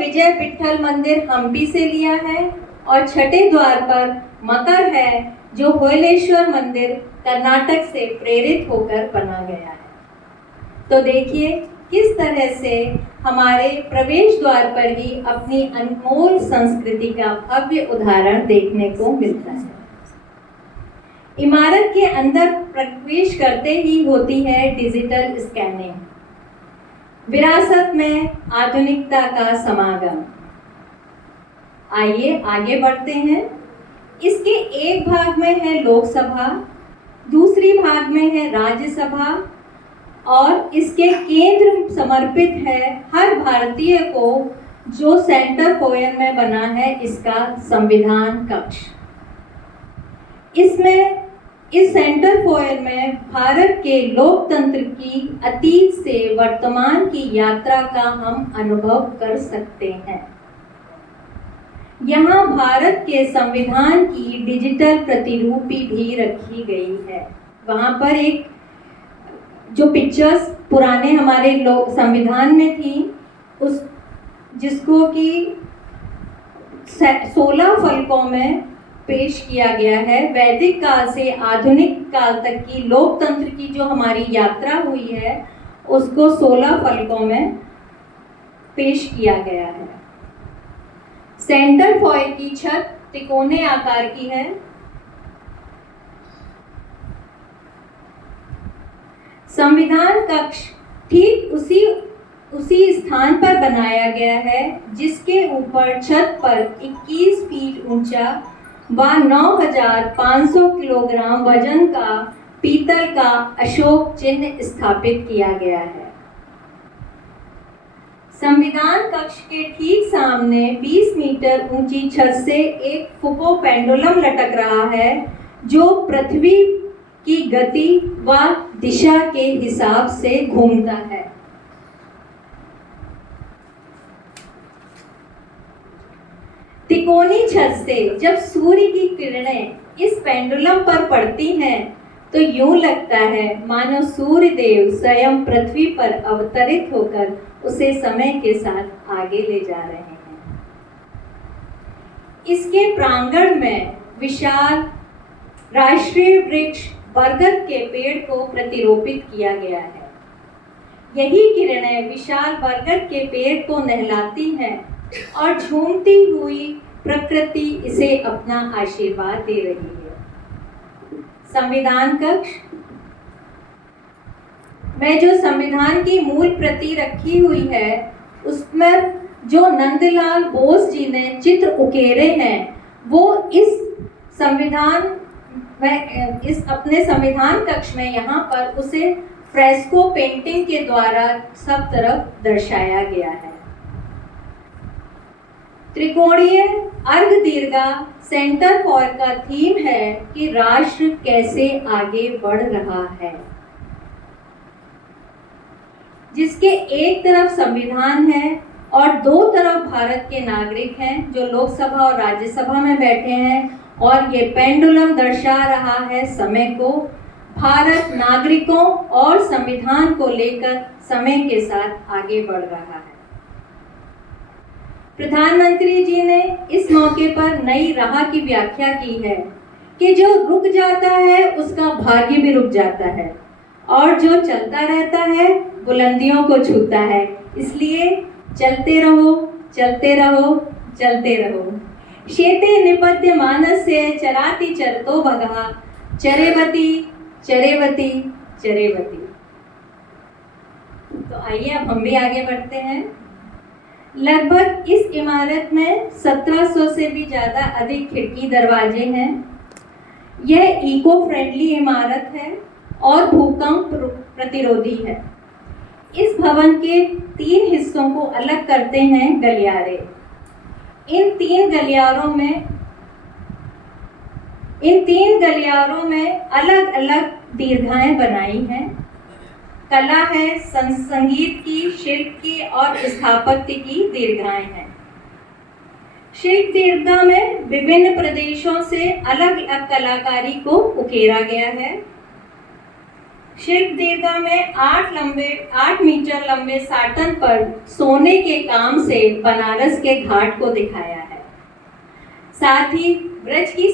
विजय विठ्ठल मंदिर हम्पी से लिया है और छठे द्वार पर मकर है जो होयलेश्वर मंदिर कर्नाटक से प्रेरित होकर बना गया है। तो देखिए किस तरह से हमारे प्रवेश द्वार पर ही अपनी अनमोल संस्कृति का भव्य उदाहरण देखने को मिलता है। इमारत के अंदर प्रवेश करते ही होती है डिजिटल स्कैनिंग, विरासत में आधुनिकता का समागम। आइए आगे बढ़ते हैं। इसके एक भाग में है लोकसभा, दूसरी भाग में है राज्यसभा और इसके केंद्र समर्पित है हर भारतीय को जो सेंटर फोयर में बना है इसका संविधान कक्ष। इसमें इस सेंटर फोयर में भारत के लोकतंत्र की अतीत से वर्तमान की यात्रा का हम अनुभव कर सकते हैं। यहाँ भारत के संविधान की डिजिटल प्रतिरूपी भी रखी गई है। वहाँ पर एक जो पिक्चर्स पुराने हमारे संविधान में थी उस जिसको कि 16 फलकों में पेश किया गया है। वैदिक काल से आधुनिक काल तक की लोकतंत्र की जो हमारी यात्रा हुई है उसको 16 फलकों में पेश किया गया है। सेंटर फॉयर की छत त्रिकोणीय आकार की है। संविधान कक्ष ठीक उसी स्थान पर बनाया गया है जिसके ऊपर छत पर 21 फीट ऊंचा व 9,500 किलोग्राम वजन का पीतल का अशोक चिन्ह स्थापित किया गया है। संविधान कक्ष के ठीक सामने 20 मीटर ऊंची छत से एक फुको पेंडुलम लटक रहा है जो पृथ्वी की गति व दिशा के हिसाब से घूमता है। त्रिकोणीय छत से जब सूर्य की किरणें इस पेंडुलम पर पड़ती हैं तो यूं लगता है मानो सूर्य देव स्वयं पृथ्वी पर अवतरित होकर उसे समय के साथ आगे ले जा रहे हैं। इसके प्रांगण में विशाल राष्ट्रीय वृक्ष बरगद के पेड़ को प्रतिरोपित किया गया है। यही किरणें विशाल बरगद के पेड़ को नहलाती हैं और झूमती हुई प्रकृति इसे अपना आशीर्वाद दे रही है। संविधान कक्ष में जो संविधान की मूल प्रति रखी हुई है उसमें जो नंदलाल बोस जी ने चित्र उकेरे हैं वो इस अपने संविधान कक्ष में यहाँ पर उसे फ्रेस्को पेंटिंग के द्वारा सब तरफ दर्शाया गया है। त्रिकोणीय अर्ध दीर्घा सेंटर फॉयर का थीम है कि राष्ट्र कैसे आगे बढ़ रहा है, जिसके एक तरफ संविधान है और दो तरफ भारत के नागरिक हैं जो लोकसभा और राज्यसभा में बैठे हैं और ये पेंडुलम दर्शा रहा है समय को। भारत नागरिकों और संविधान को लेकर समय के साथ आगे बढ़ रहा है। प्रधानमंत्री जी ने इस मौके पर नई राह की व्याख्या की है कि जो रुक जाता है उसका भाग्य भी रुक जाता है और जो चलता रहता है बुलंदियों को छूता है। इसलिए चलते रहो, चलते रहो, चलते रहो। शेते निपत्य मानस्य चराति चरतो भगः, चरेवती चरेवती चरेवती। तो आइए अब हम भी आगे बढ़ते हैं। लगभग इस इमारत में 1700 से भी ज़्यादा अधिक खिड़की दरवाजे हैं। यह इको फ्रेंडली इमारत है और भूकंप प्रतिरोधी है। इस भवन के 3 हिस्सों को अलग करते हैं गलियारे। इन तीन गलियारों में अलग अलग दीर्घाएं बनाई हैं। कला है, संगीत की, शिल्प की और स्थापत्य की दीर्घाएं हैं। शिल्प दीर्घा में विभिन्न प्रदेशों से अलग अलग कलाकारी को उकेरा गया है। शिल्प दीर्घा में 8 मीटर लंबे साटन पर सोने के काम से बनारस के घाट को दिखाया है। साथ ही ब्रज की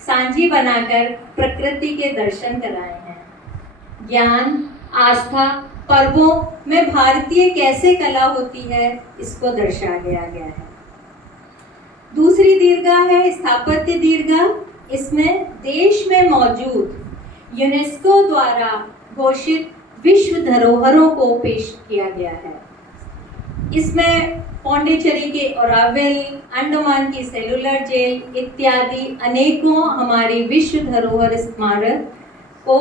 सांझी बनाकर प्रकृति के दर्शन कराए हैं। ज्ञान, आस्था, पर्वों में भारतीय कैसे कला होती है, इसको दर्शा गया है। दूसरी दीर्घा है स्थापत्य दीर्घा। इसमें देश में मौजूद यूनेस्को द्वारा घोषित विश्व धरोहरों को पेश किया गया है। इसमें पौंडीचेरी के ओरावल, अंडमान की सेलुलर जेल इत्यादि अनेकों हमारी विश्व धरोहर स्मारक को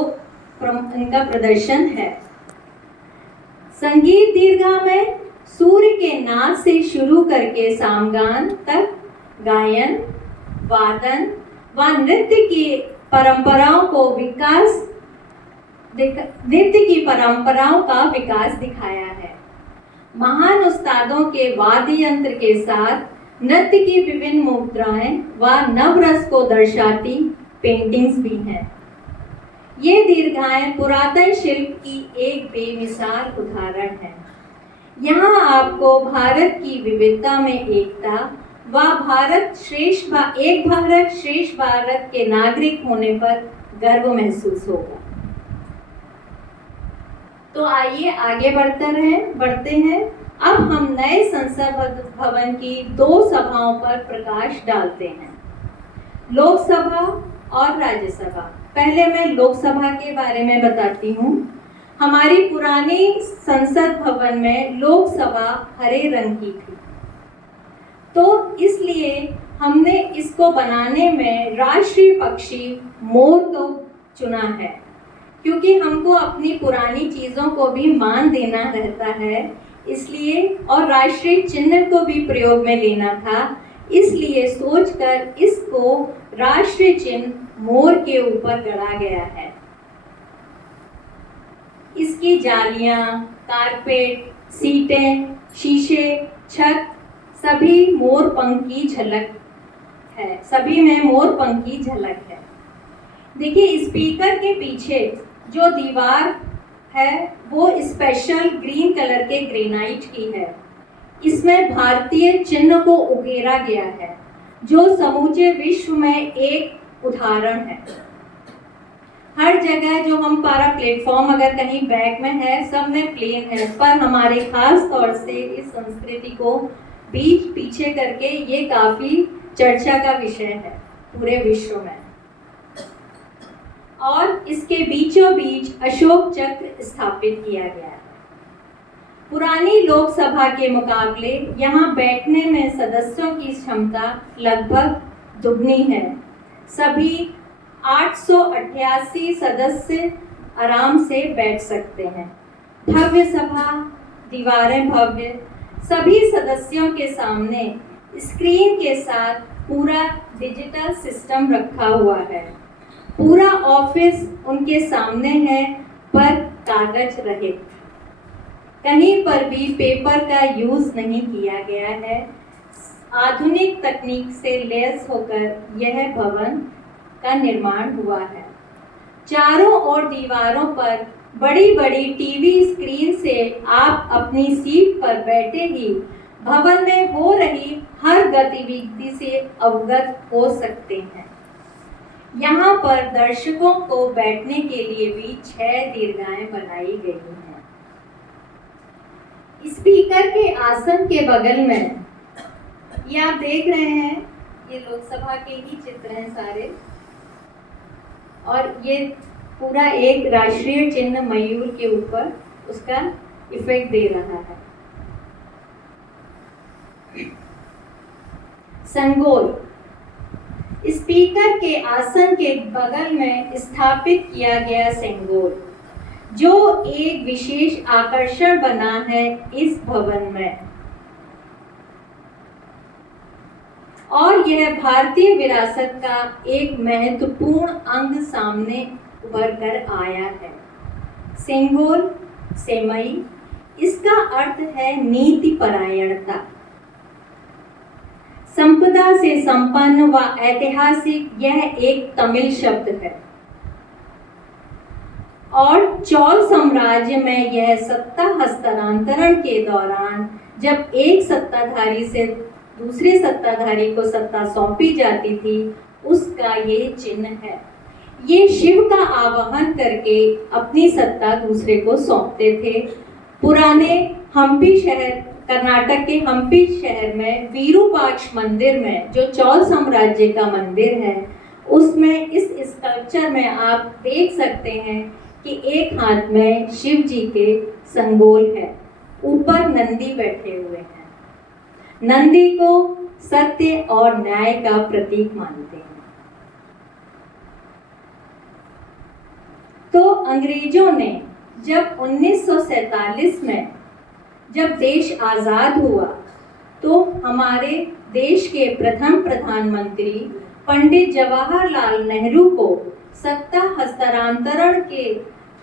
इनका प्रदर्शन है। संगीत दीर्घा में सूर्य के नाद से शुरू करके सामगान तक गायन, वादन व नृत्य की परंपराओं का विकास दिखाया है। महान उस्तादों के वाद्य यंत्र के साथ नृत्य की विभिन्न मुद्राएं व नवरस को दर्शाती पेंटिंग्स भी हैं। ये दीर्घाएं पुरातन शिल्प की एक बेमिसाल उदाहरण है। यहाँ आपको भारत की विविधता में एकता व एक भारत श्रेष्ठ भारत के नागरिक होने पर गर्व महसूस होगा। तो आइए आगे बढ़ते हैं। अब हम नए संसद भवन की 2 सभाओं पर प्रकाश डालते हैं, लोकसभा और राज्यसभा। पहले मैं लोकसभा के बारे में बताती हूँ। हमारी पुरानी संसद भवन में लोकसभा हरे रंग की थी, तो इसलिए हमने इसको बनाने में राष्ट्रीय पक्षी मोर को चुना है, क्योंकि हमको अपनी पुरानी चीज़ों को भी मान देना रहता है, इसलिए, और राष्ट्रीय चिन्ह को भी प्रयोग में लेना था, इसलिए सोचकर इसको राष्ट्रीय चिन्ह मोर के ऊपर गढ़ा गया है। इसकी जालियां, कारपेट, सीटें, शीशे, छत सभी मोर पंख की झलक है, सभी में मोर पंख की झलक है। देखिए, स्पीकर के पीछे जो दीवार है वो स्पेशल ग्रीन कलर के ग्रेनाइट की है। इसमें भारतीय चिन्ह को उकेरा गया है, जो समूचे विश्व में एक उदाहरण है। हर जगह जो हम पारा प्लेटफॉर्म अगर कहीं बैक में है, सब में प्लेन है, पर हमारे खास तौर से इस संस्कृति को पीछे करके ये काफी चर्चा का विषय है पूरे विश्व में। और इसके बीचों बीच अशोक चक्र स्थापित किया गया है। पुरानी लोकसभा के मुकाबले यहाँ बैठने में सदस्यों की क्षमता लगभग दुगनी है। सभी 888 सदस्य आराम से बैठ सकते हैं। भव्य सभा, दीवारें भव्य, सभी सदस्यों के सामने स्क्रीन के साथ पूरा डिजिटल सिस्टम रखा हुआ है। पूरा ऑफिस उनके सामने है, पर कागज रहित। कहीं पर भी पेपर का यूज नहीं किया गया है। आधुनिक तकनीक से लैस होकर यह भवन का निर्माण हुआ है। चारों ओर दीवारों पर बड़ी बड़ी टीवी स्क्रीन से आप अपनी सीट पर बैठे ही भवन में हो रही हर गतिविधि से अवगत हो सकते हैं। यहाँ पर दर्शकों को बैठने के लिए भी 6 दीर्घाएं बनाई गई हैं। स्पीकर के आसन के बगल में ये आप देख रहे हैं, ये लोकसभा के ही चित्र हैं सारे, और ये पूरा एक राष्ट्रीय चिन्ह मयूर के ऊपर उसका इफेक्ट दे रहा है। संगोल, स्पीकर के आसन के बगल में स्थापित किया गया सेंगोल, जो एक विशेष आकर्षण बना है इस भवन में, और यह भारतीय विरासत का एक महत्वपूर्ण अंग सामने उभर कर आया है। सेंगोल, सेमई, इसका अर्थ है नीति परायणता, संपदा से संपन्न व ऐतिहासिक। यह एक तमिल शब्द है। और चौल साम्राज्य में यह सत्ता हस्तांतरण के दौरान जब एक सत्ताधारी से दूसरे सत्ताधारी को सत्ता सौंपी जाती थी, उसका ये चिन्ह है। ये शिव का आवाहन करके अपनी सत्ता दूसरे को सौंपते थे। पुराने हम्पी शहर, कर्नाटक के हम्पी शहर में विरूपाक्ष मंदिर में, जो चौल साम्राज्य का मंदिर है, उसमें इस स्कल्पचर में आप देख सकते हैं कि एक हाथ में शिव जी के संगोल है, ऊपर नंदी बैठे हुए हैं। नंदी को सत्य और न्याय का प्रतीक मानते हैं। तो अंग्रेजों ने जब 1947 में जब देश आज़ाद हुआ, तो हमारे देश के प्रथम प्रधानमंत्री पंडित जवाहरलाल नेहरू को सत्ता हस्तांतरण के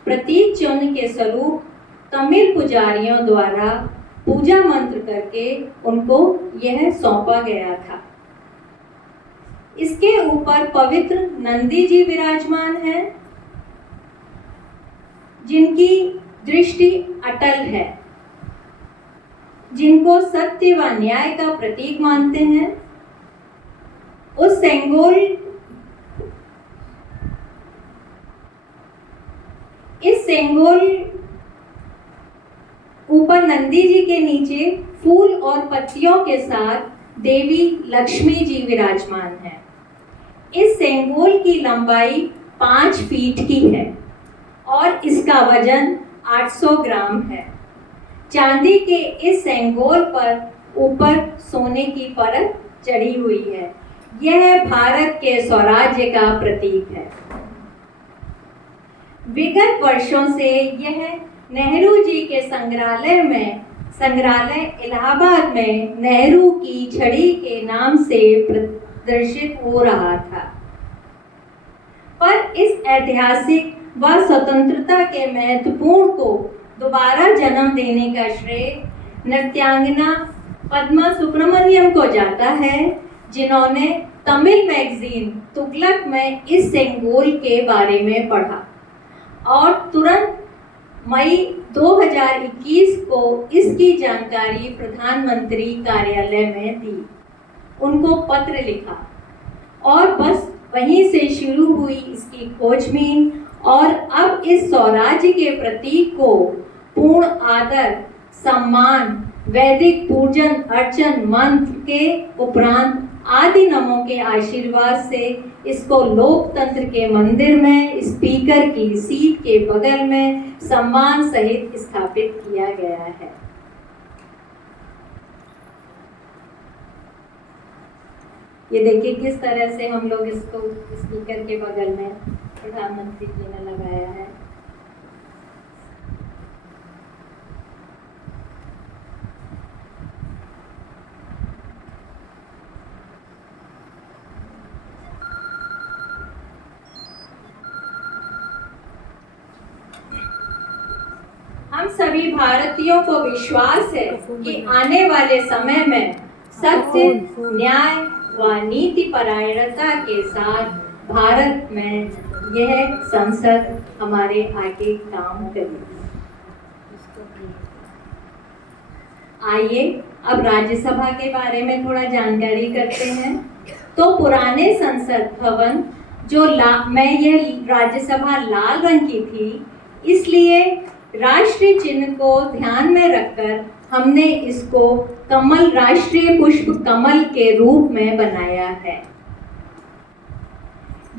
प्रतीक चिन्ह के स्वरूप तमिल पुजारियों द्वारा पूजा मंत्र करके उनको यह सौंपा गया था। इसके ऊपर पवित्र नंदी जी विराजमान हैं, जिनकी दृष्टि अटल है, जिनको सत्य व न्याय का प्रतीक मानते हैं। उस सेंगोल ऊपर नंदी जी के नीचे फूल और पत्तियों के साथ देवी लक्ष्मी जी विराजमान हैं। इस सेंगोल की लंबाई 5 फीट की है और इसका वजन 800 ग्राम है। चांदी के इस सेंगोल पर ऊपर सोने की परत चढ़ी हुई है। यह भारत के स्वराज्य का प्रतीक है। विगत वर्षों से यह नेहरू जी के संग्रहालय इलाहाबाद में नेहरू की छड़ी के नाम से प्रदर्शित हो रहा था। पर इस ऐतिहासिक व स्वतंत्रता के महत्वपूर्ण को दोबारा जन्म देने का श्रेय नृत्यांगना पद्मा सुब्रमण्यम को जाता है, जिन्होंने तमिल मैगजीन तुगलक में इस सेंगोल के बारे में पढ़ा और तुरंत मई 2021 को इसकी जानकारी प्रधानमंत्री कार्यालय में दी, उनको पत्र लिखा और बस वहीं से शुरू हुई इसकी खोजबीन। और अब इस स्वराज्य के प्रतीक को पूर्ण आदर, सम्मान, वैदिक पूजन अर्चन मंत्र के उपरांत आदि नमों के आशीर्वाद से इसको लोकतंत्र के मंदिर में स्पीकर की सीट के बगल में सम्मान सहित स्थापित किया गया है। ये देखिए किस तरह से हम लोग इसको स्पीकर के बगल में प्रधानमंत्री जी ने लगाया है। हम सभी भारतीयों को विश्वास है कि आने वाले समय में सत्य, न्याय व नीति परायणता के साथ भारत में यह संसद हमारे आगे काम करेगी। आइए अब राज्यसभा के बारे में थोड़ा जानकारी करते हैं। तो पुराने संसद भवन जो यह राज्यसभा लाल रंग की थी, इसलिए राष्ट्रीय चिन्ह को ध्यान में रखकर हमने इसको कमल, राष्ट्रीय पुष्प कमल के रूप में बनाया है।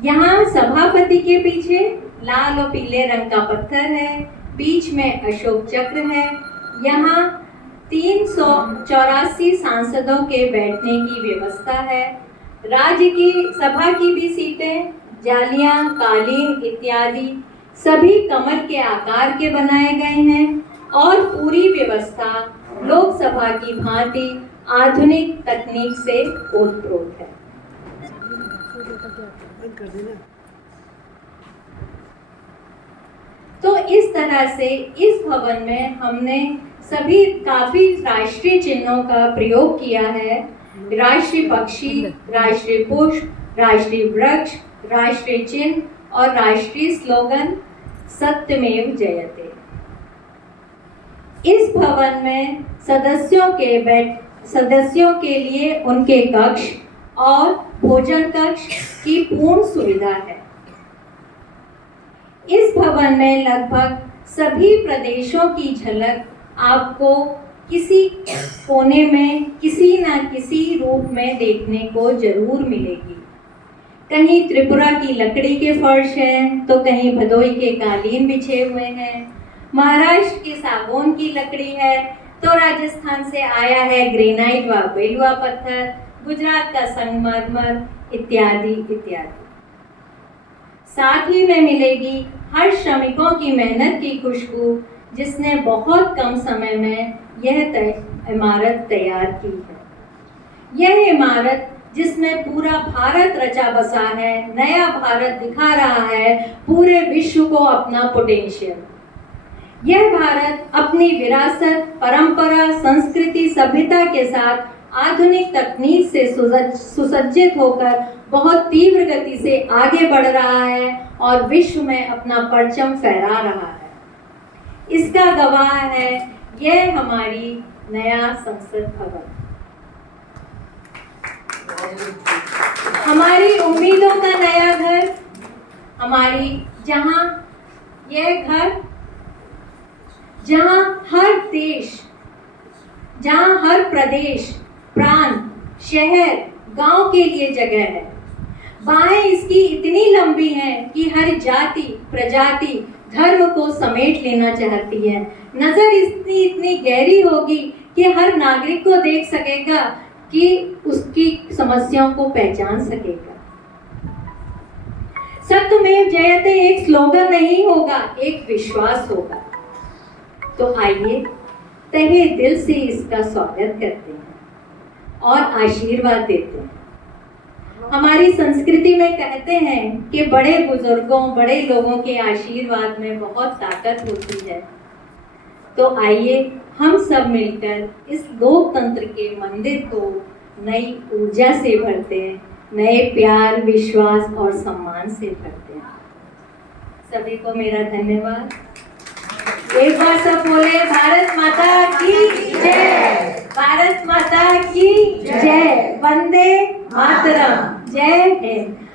यहाँ सभापति के पीछे लाल और पीले रंग का पत्थर है, बीच में अशोक चक्र है। यहाँ 384 सांसदों के बैठने की व्यवस्था है। राज्य की सभा की भी सीटें, जालियां, कालीन इत्यादि सभी कमल के आकार के बनाए गए हैं और पूरी व्यवस्था लोकसभा की भांति आधुनिक तकनीक से ओतप्रोत है। तो इस तरह से इस भवन में हमने सभी काफी राष्ट्रीय चिन्हों का प्रयोग किया है। राष्ट्रीय पक्षी, राष्ट्रीय पुष्प, राष्ट्रीय वृक्ष, राष्ट्रीय चिन्ह और राष्ट्रीय स्लोगन सत्यमेव जयते। इस भवन में सदस्यों के लिए उनके कक्ष और भोजन कक्ष की पूर्ण सुविधा है। इस भवन में लगभग सभी प्रदेशों की झलक आपको किसी कोने में किसी न किसी रूप में देखने को जरूर मिलेगी। कहीं त्रिपुरा की लकड़ी के फर्श हैं, तो कहीं भदोई के कालीन बिछे हुए हैं, महाराष्ट्र की सागौन की लकड़ी है, तो राजस्थान से आया है ग्रेनाइट व बेलुआ पत्थर, गुजरात का संगमरमर इत्यादि इत्यादि। साथ ही में मिलेगी हर श्रमिकों की मेहनत की खुशबू, जिसने बहुत कम समय में यह इमारत तैयार की है। यह इमारत जिसमें पूरा भारत रचा बसा है, नया भारत दिखा रहा है पूरे विश्व को अपना पोटेंशियल। यह भारत अपनी विरासत, परंपरा, संस्कृति, सभ्यता के साथ आधुनिक तकनीक से सुसज्जित होकर बहुत तीव्र गति से आगे बढ़ रहा है और विश्व में अपना परचम फहरा रहा है। इसका गवाह है यह हमारी नया संसद भवन, हमारी उम्मीदों का नया घर, हमारी जहां यह घर जहां हर देश, जहां हर प्रदेश, प्रांत, शहर, गांव के लिए जगह है। बाहें इसकी इतनी लंबी हैं कि हर जाति, प्रजाति, धर्म को समेट लेना चाहती है। नजर इतनी गहरी होगी कि हर नागरिक को देख सकेगा, कि उसकी समस्याओं को पहचान सकेगा। सत्यमेव जयते एक स्लोगन नहीं होगा, एक विश्वास होगा। तो आइए तहे दिल से इसका स्वागत करते हैं और आशीर्वाद देते हैं। हमारी संस्कृति में कहते हैं कि बड़े बुजुर्गों, बड़े लोगों के आशीर्वाद में बहुत ताकत होती है। तो आइए हम सब मिलकर इस लोकतंत्र के मंदिर को नई ऊर्जा से भरते हैं, नए प्यार, विश्वास और सम्मान से भरते हैं। सभी को मेरा धन्यवाद। एक बार सब बोले भारत माता की जय, भारत माता की जय, वंदे मातरम, जय हिंद।